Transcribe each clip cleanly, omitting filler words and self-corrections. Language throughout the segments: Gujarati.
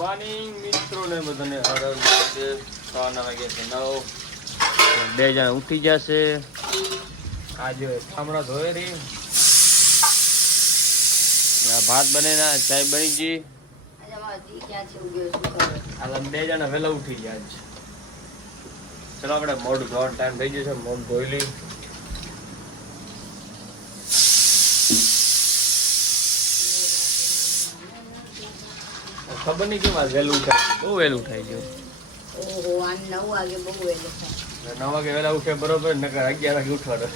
મોર્નિંગ મિત્રોને બધાને હર મહાદેવ. સવારના વાગ્યા છે 9. બે જણા ઉઠી જશે. આજે ઠામડા ધોઈ રહી. ભાત બને ના ચાય બની ગઈ. બે જણા વહેલા ઉઠી ગયા છે. ચલો આપણે મોઢું ધોવાનો ટાઈમ થઈ ગયો છે. મોઢું ધોઈ લઈ. ખબર નહીં કેમ વહેલું ઉઠાય, બહુ વહેલું ઉઠાય છે. ઓહો, આ 9 વાગે બહુ વહેલું થાય. 9 વાગે વહેલા ઉઠે બરોબર, નકર 11 વાગે ઉઠવાનો.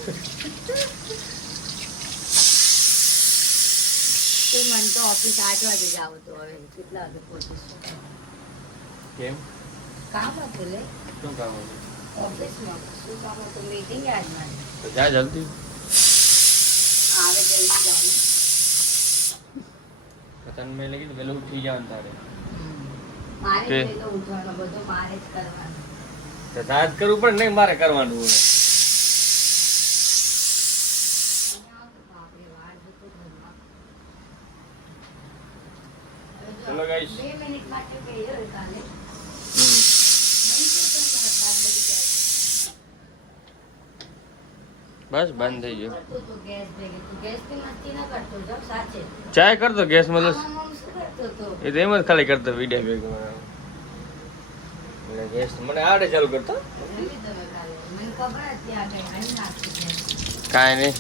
તો મને તો ઓફિસ 8 વાગે જાવ તો હવે કેટલા વાગે પહોંચીશું? કેમ? કામ હતું લે. શું કામ હતું? ઓફિસમાં શું કામ હતું? મીટિંગ આજ મારી. તો જા જલ્દી. આવે જલ્દી જાઉં. તને મેં લખી વહેલું ઉઠી જવાનું તારે. મારે વહેલો ઉઠવાનો, બધું મારે જ કરવાનું. તો તારે જ કરવું પડે, નહીં મારે કરવાનું હોય. ચલો ગાઈસ. 2 મિનિટ માટે કહ્યો કાલે. બસ બંધ થઈ ગયો. ગેસ થી મસ્તી ના કરતો જો સાચે. ચાય કરતો ગેસ માં આમ શું કરતો તો? એ તો એમ જ ખાલી કરતો વિડીયો ભેગો એટલે ગેસ મને આવડે ચાલુ કરતો. મને ખબર હતી આ કઈ આઈ નાખી. કાંઈ નહીં.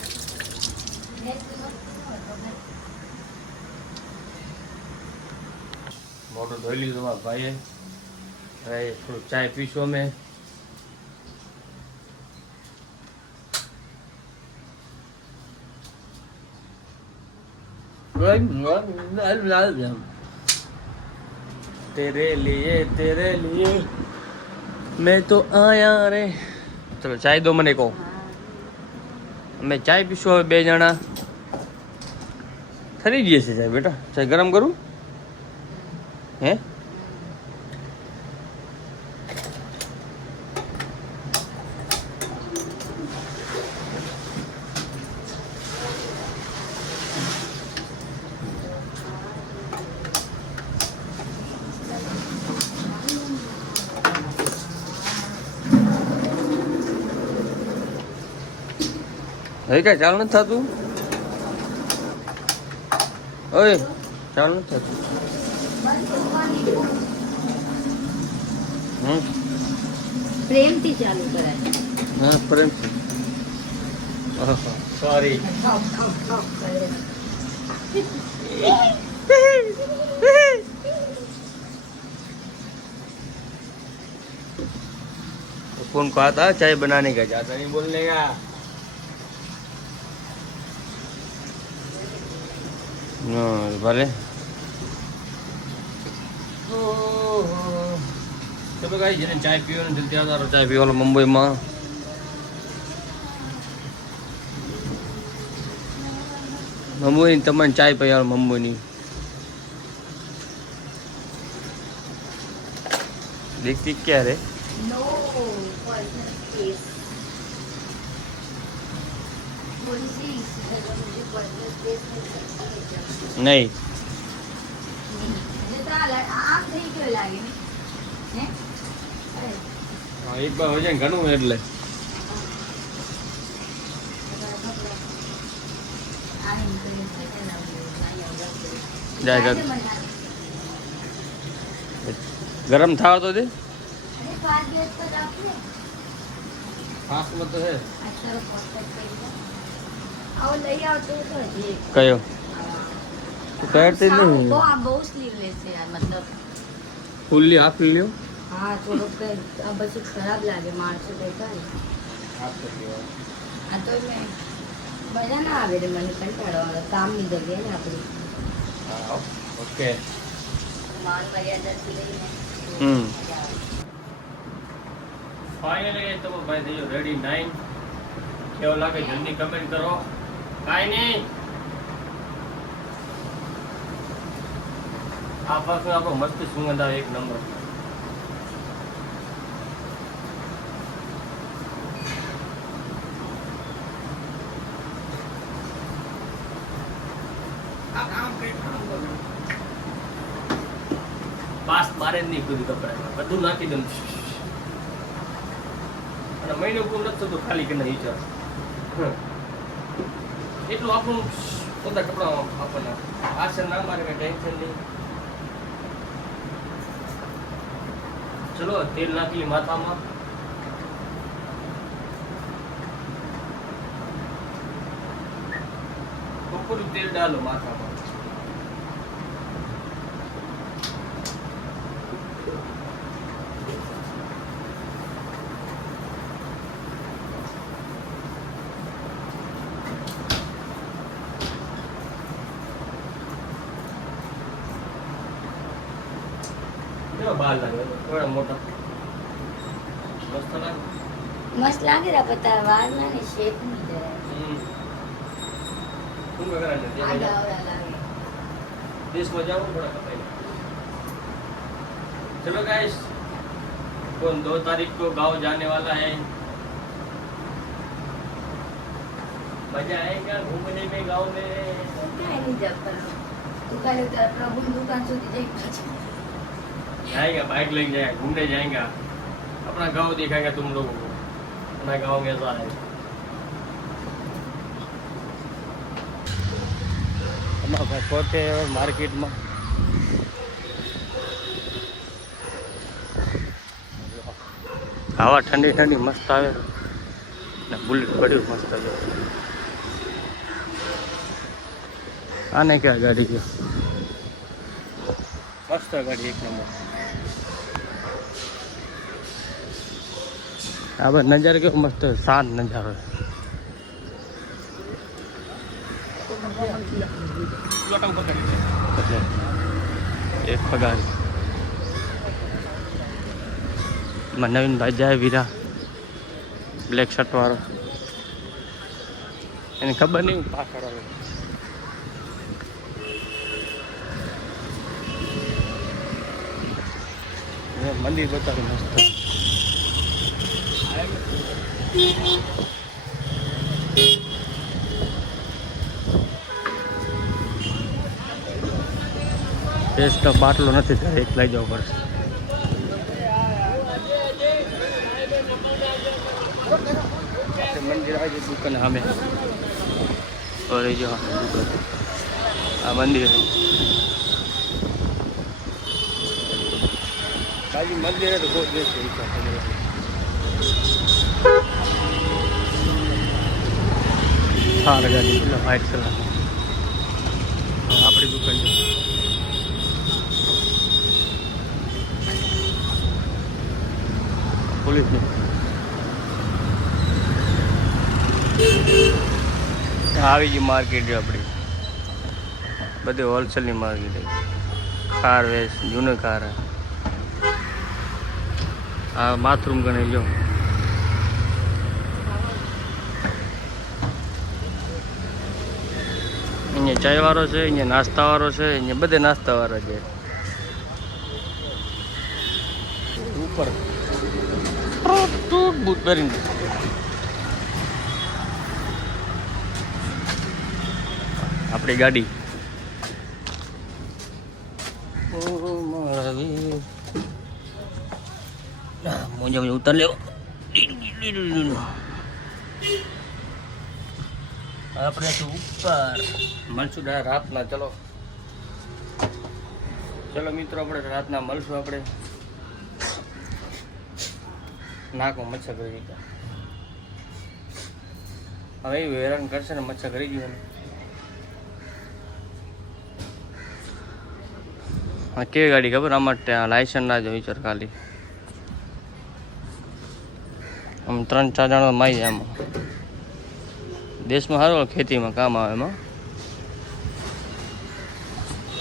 મોટું ધોઈ લીધું મારા ભાઈએ. હવે થોડું ચાય પીશું અમે. तेरे लिए मैं तो आया रे. चलो चाय दो મને કહો. અમે ચાય પીશું હવે બે જણા. થઈ ગઈ છે ચાય બેટા. ચાય ગરમ કરું હે? હવે કઈ ચાલ નથી થતું. ઓય ચાલ નથી થતું. પ્રેમથી ચાલુ કરાય. હા પ્રેમથી. સોરી. फोन को आता चाय बनाने का, जाता नहीं बोलने का. ભલે. ચલો ગાઈસ, જેને ચાય પીવાની જલ્દી આવતા ચાય પીવાનો મુંબઈમાં. મુંબઈ તમને ચાય પીવાનો મુંબઈની. देखती क्या रे? નો પર્સનલ સ્પેસ. પોલીસી मुझे पर्सनल स्पेस नहीं. આમ થઈ ગયો લાગે ને. હા એક બાર હોય જાય ઘણું એટલે. જા જા गरम था तो दे. फास्ट मत तो है. कयो तो कहते नहीं. બહુ સ્લીવલેસ છે યાર, મતલબ फुल्ली हाफ ले लो. હા થોડુંક પછી ખરાબ લાગે માણસો દેખાય ને. हाफ कर लियो. આ તો મેં મજા ના આવે રે મને કંટાળો આવે કામની જગ્યાએ ને આપણી. हाँ ओके. માન મર્યાદાથી લઈને फाइनली तो भाई થઈ રેડી 9. કેવો લાગે જલ્દી કમેન્ટ કરો. કાઈ નહીં આ પાછો આપણો મસ્ત સુગંધ આવે એક નંબર. હારે જ નહીં બધું કપડાં બધું નાખી દઉં અને મહિનો પૂરું નથી થતું ખાલી કરીને વિચાર એટલું આપણું બધા કપડાં આપણને આસર ના મારે કઈ ટેન્શન નહીં. ચલો તેલ નાખી માથામાં. પૂરું તેલ ડાલો માથામાં. બાર લાગે થોડા મોટા મસ્ત લાગે. મસ્ત લાગે રા પતા વાર ના ને શેપ ની જરા तुम क्या करना चाहते आधा हैं? और लागे देश में जाओ थोड़ा पता ही. चलो गाइस, कौन 2 तारीख को गांव जाने वाला है. मजा आएगा घूमने में गांव में. क्या नहीं जब पर दुकान उतर प्रभु दुकान સુધી જઈ પાછા जाएगा बाइक लेके जाएगा घूमने जाएगा अपना गांव दिखाएगा तुम लोगों को अपना गांव कैसा है. પોતે માર્કેટમાં હવા ઠંડી ઠંડી મસ્ત આવે ને બુલેટ પડ્યું મસ્ત આવે. આને ક્યાં ગાડી ગયો મસ્ત ગાડી એક નંબર. આ બધો નજારો કેવો મસ્ત શાંત નજારો. એક પગાર નવીન ભાઈ જાય વીરા બ્લેક શર્ટ વાળો એને ખબર નહીં પાછળ આવે. મંદિર બતાવ્યું મસ્ત. ટેસ્ટ બાટલો નથી ત્યારે એક લઈ જવો પડશે. મંદિર આવી દુકાન સામે જો આ મંદિર બાજુ મંદિર તો બહુ દેશ સારા ગાડી વ્હાઈટ કલર આપણી દુકાન છે. પોલીસ આવી ગઈ માર્કેટ છે આપણી બધી હોલસેલની માર્કેટ. કાર વેસ જૂનો કાર આ બાથરૂમ ગણી જો. અહીંયા ચાય વાળો છે, અહીંયા નાસ્તા વાળો છે, અહીંયા બધે નાસ્તા વાળા છે. ઉપર બૂટ પહેરીને આપણી ગાડી મોજા મોજા ઉતાર લેવો. આપણે ઉપર મળશું રાતના. ચલો ચલો મિત્રો આપણે રાતના મળશું. આપણે નાકમાં મચ્છર કરી દીધા. હવે એ હેરાન કરશે ને મચ્છર કરી દીધું. હા કેવી ગાડી ખબર આમાં ત્યાં લાયસન્સ ના જ વિચાર ખાલી આમ 3-4 જણા માઈ જાય. આમાં દેશમાં સારું ખેતીમાં કામ આવે. એમાં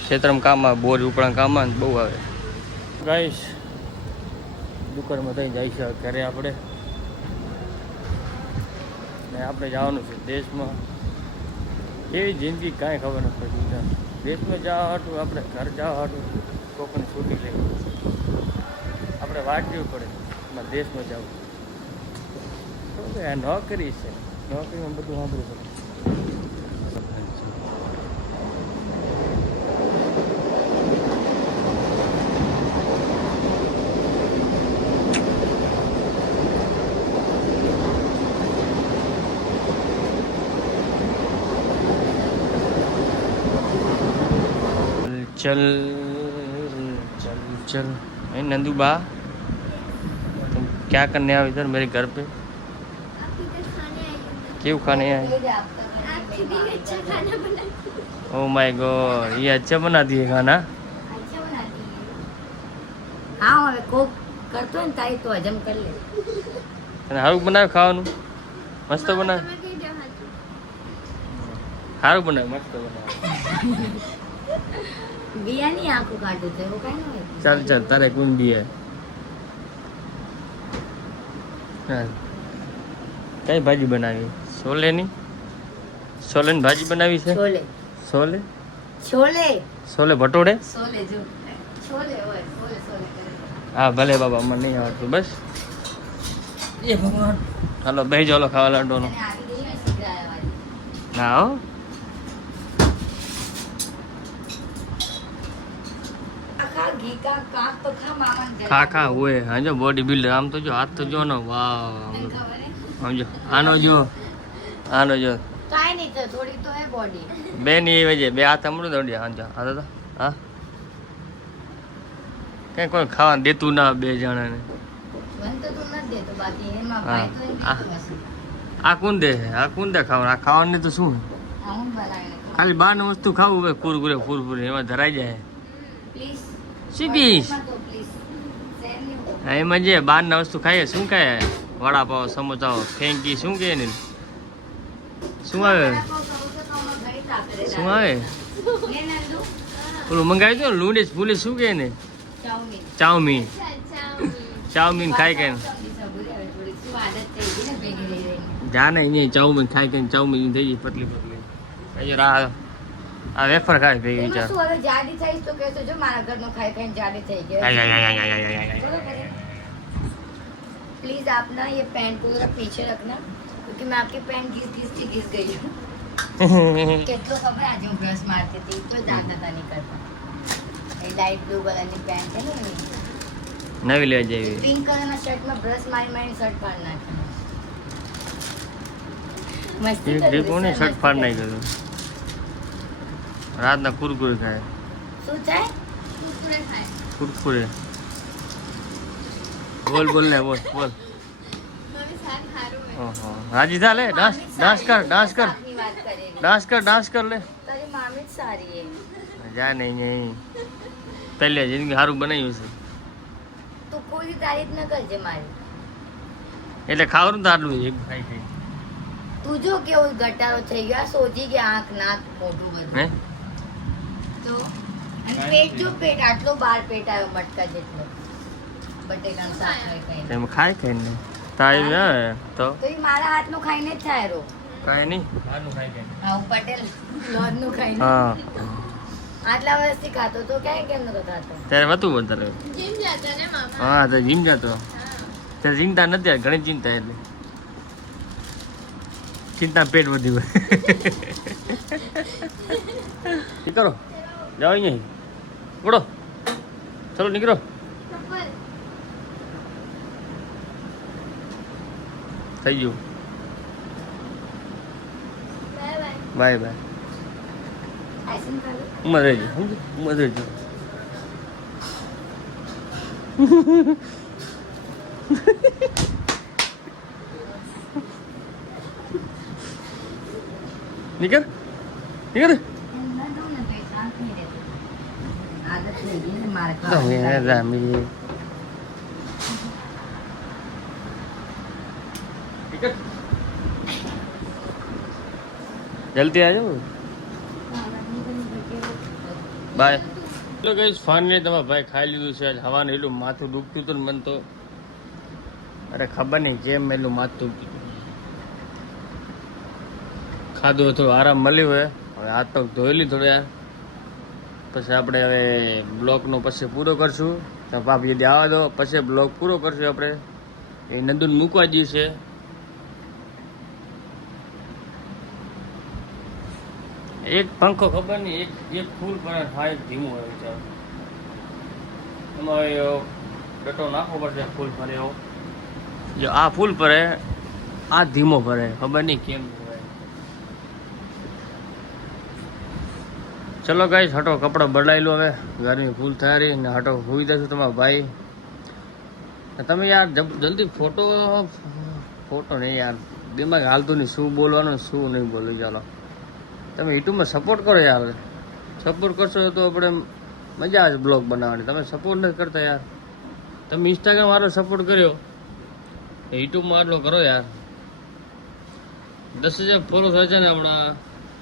ખેતરમાં કામ આવે, બોર ઉપડા કામ આવે બહુ આવે. ગાઈસ દુકાનમાં થઈ જાય છે ઘરે આપણે ને આપણે જવાનું છે દેશમાં. એવી જિંદગી કાંઈ ખબર નથી પડતી. દેશમાં જવા હાટું આપણે ઘર જવા હાટું કોકની છૂટી લેવી આપણે વાટ જોવી પડે. એમાં દેશમાં જવું તો આ નોકરી છે, નોકરીમાં બધું સાંભળવું પડે. चल चल चल नंदू बा तुम क्या करने आओ इधर मेरे घर पे क्यों खाने आए अच्छा खाना बना ओ माय गॉड ये अच्छा बनाती है खाना अच्छा बनाती है हाँ હવે કોક કરતો ને તારી તો હજમ કરી લે અને સારું બનાવે ખાવાનું મસ્ત બનાવે સારું બનાવે મસ્ત બનાવે બિયાની આંખો કાઢે છે એવું કઈ ન હોય ચાલ ચાલ તારે કોણ બી હે કઈ ભાજી બનાવી છોલેની છોલેની ભાજી બનાવી છે છોલે છોલે છોલે છોલે ભટોડે છોલે જો છોલે હોય છોલે છોલે કરે હા ભલે બાબા મને નહીં આવડતું બસ એ ભગવાન હાલો બેસી જાઓ ખાવા લાડોનો અને આવી ગઈ ને સિગરાયા વાળી ના હો આખા ઘી કા કાપ તો ખા મામા ને ખા ખા હોય હા જો બોડી બિલ્ડર આમ તો જો હાથ તો જો ને વાહ સમજો આનો જો કાઈ નહીં તો થોડી તો હે બોડી બે ની એ વજે બે હાથ હમણાં દોડી હા જો હા દાદા હા કઈ કોઈ ખાવા દેતું ના બે જણાને મન તો તું નથી દેતો બાકી એમાં હા. ભાઈ તો એમ દેતું હશે. આ કોણ દે ખાવાનું આ ખાવાનું તો શું આ હું બનાવીને ખાઉં. ખાલી બહારની વસ્તુ ખાવું હોય કુરકુરે એમાં ધરાઈ જાય પ્લીઝ સીધીશ માં તો પ્લીઝ શેર નહીં હો. હા, એમાં જે બહારના વસ્તુ ખાઈએ શું ખાય વડાપાવ સમોસાઓ ફેંકી શું કહે ને શું આવે વડાપાવ ખાવું તો તો અમે ઘરે જ આપે રે શું દાદા. આવે લે નંદુ ઓલું મંગાવી દો લૂડીસ પુલીસ શું કહે ને ચાઉમીન ચાઉમીન ખાઈ કે થોડી શું આદત થઈ ગઈ ને ભેગી રહી રહીને. જાને અહીંયા ચાઉમીન ખાઈ કે ચાઉમીન થઈ ગઈ પતલી અહીંયા આ વેફર ખાય ભેગી એમાં વિચાર શું હવે જાડી થઈશ તો કહેશો જો મારા ઘરનું ખાઈ ખાઈને જાડી થઈ ગઈ प्लीज आप ना ये पैंट पूरा पीछे रखना क्योंकि मैं आपकी पैंट घिस गई हूँ કેટલો ખબર આજે હું બ્રશ મારતી હતી તો દાંત હતા નીકળતા એ લાઇટ બ્લુ કલરની પેન્ટ છે ને નવી લેવા જેવી પિંક કલરના શર્ટમાં બ્રશ મારી શર્ટ ફાડી નાખ્યો મસ્તી કરી કોને શર્ટ ફાડ નાખી દીધું રાતના કુરકુરે ખાય શું થાય કુરકુરે બોલ ને બોલ ઓહો રાજી થા લે ડાન્સ કર આપની વાત કરેલી ડાન્સ કર લે તારી મામી જ સારી છે જા નહીં પહેલે જિંદગી સારું બનાવ્યું છે તું કોઈ તારીફ ન કરજે મારી એટલે ખાવાનું તો આટલું એક ખાઈ તું જો કેવો ગટારો થઈ ગયો આ સોજી ગયા આંખ નાક મોઢું બધું હે તો અને પેટ જો પેટ આટલો બાર પેટ આવ્યો મટકા જેટલો બટેકાનું શાક હોય કઈ તેમ ખાઈ ને તાઈ આવે તો તો એ મારા હાથનું ખાઈને જ થાય રો કાંઈ નહીં બહારનું ખાઈ હા હું પટેલ લોજનું ખાઈને હા આટલા વર્ષથી ખાતો તો ક્યાંય કેમ નતો ખાતો ત્યારે હતું વધારે હા તો જીમ જતો ત્યારે ચિંતા નથી યાર ઘણી ચિંતા એટલે ચિંતા પેટ વધી હોય નીકળો જાઓ અહીંયા ઉડો ચલો નીકળો થઈ ગયું બાય આઈસ્ક્રીમ ખા લો ઉમર રહેજો ઉમર રહેજો નીકળ એમ ના દઉં ને તો એ શાંત નહીં રહેતો. આદત થઈ ગઈ ને મારે ખાવાની. રામી જલ્દી આ જાઓ બાય ચલો ગઈશ ફાઇનલી તમારા ભાઈ ખાઈ લીધું છે આજ હવાનું એટલું માથું દુખતું હતું ને મન તો અરે ખબર નહીં કેમ એટલું માથું દુખતું ખાધું થોડું આરામ મળ્યું હોય હવે હાથ પગ ધોઈ લીધું થોડું યાર પછી આપણે હવે બ્લોગનો પછી પૂરો કરશું તો ભાભી જલ્દી આવવા દો પછી બ્લોગ પૂરો કરશું આપણે એ નંદુને મૂકવા જઈએ છે એક પંખો ખબર નહીં એક ફૂલ પર થાય ધીમું હોય વિચાર એમાં ડટો નાખવો પડશે ફૂલ ફરે એવો જો આ ફૂલ ફરે આ ધીમો ફરે ખબર નહીં કેમ હોય ચલો ગાઈસ હટો કપડાં બદલાઈ લો હવે, ગરમી ફૂલ થઈ રહી ને હટો હોઈ જશું તમારા ભાઈ. તમે યાર જલ્દી ફોટો નહીં યાર, દિમાગ હાલતું નહીં શું બોલવાનું શું નહીં બોલવું. ચાલો તમે યુટ્યુબમાં સપોર્ટ કરો યાર, સપોર્ટ કરશો તો આપણે મજા આવે બ્લોગ બનાવવાની. તમે સપોર્ટ નથી કરતા યાર. તમે ઇન્સ્ટાગ્રામ આટલો સપોર્ટ કર્યો, યુટ્યુબમાં આટલો કરો યાર. 10,000 ફોલો થાય છે ને હમણાં.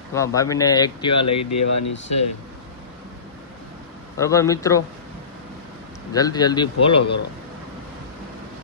તમારા ભાભીને એક્ટિવા લઈ દેવાની છે, બરોબર મિત્રો? જલ્દી ફોલો કરો.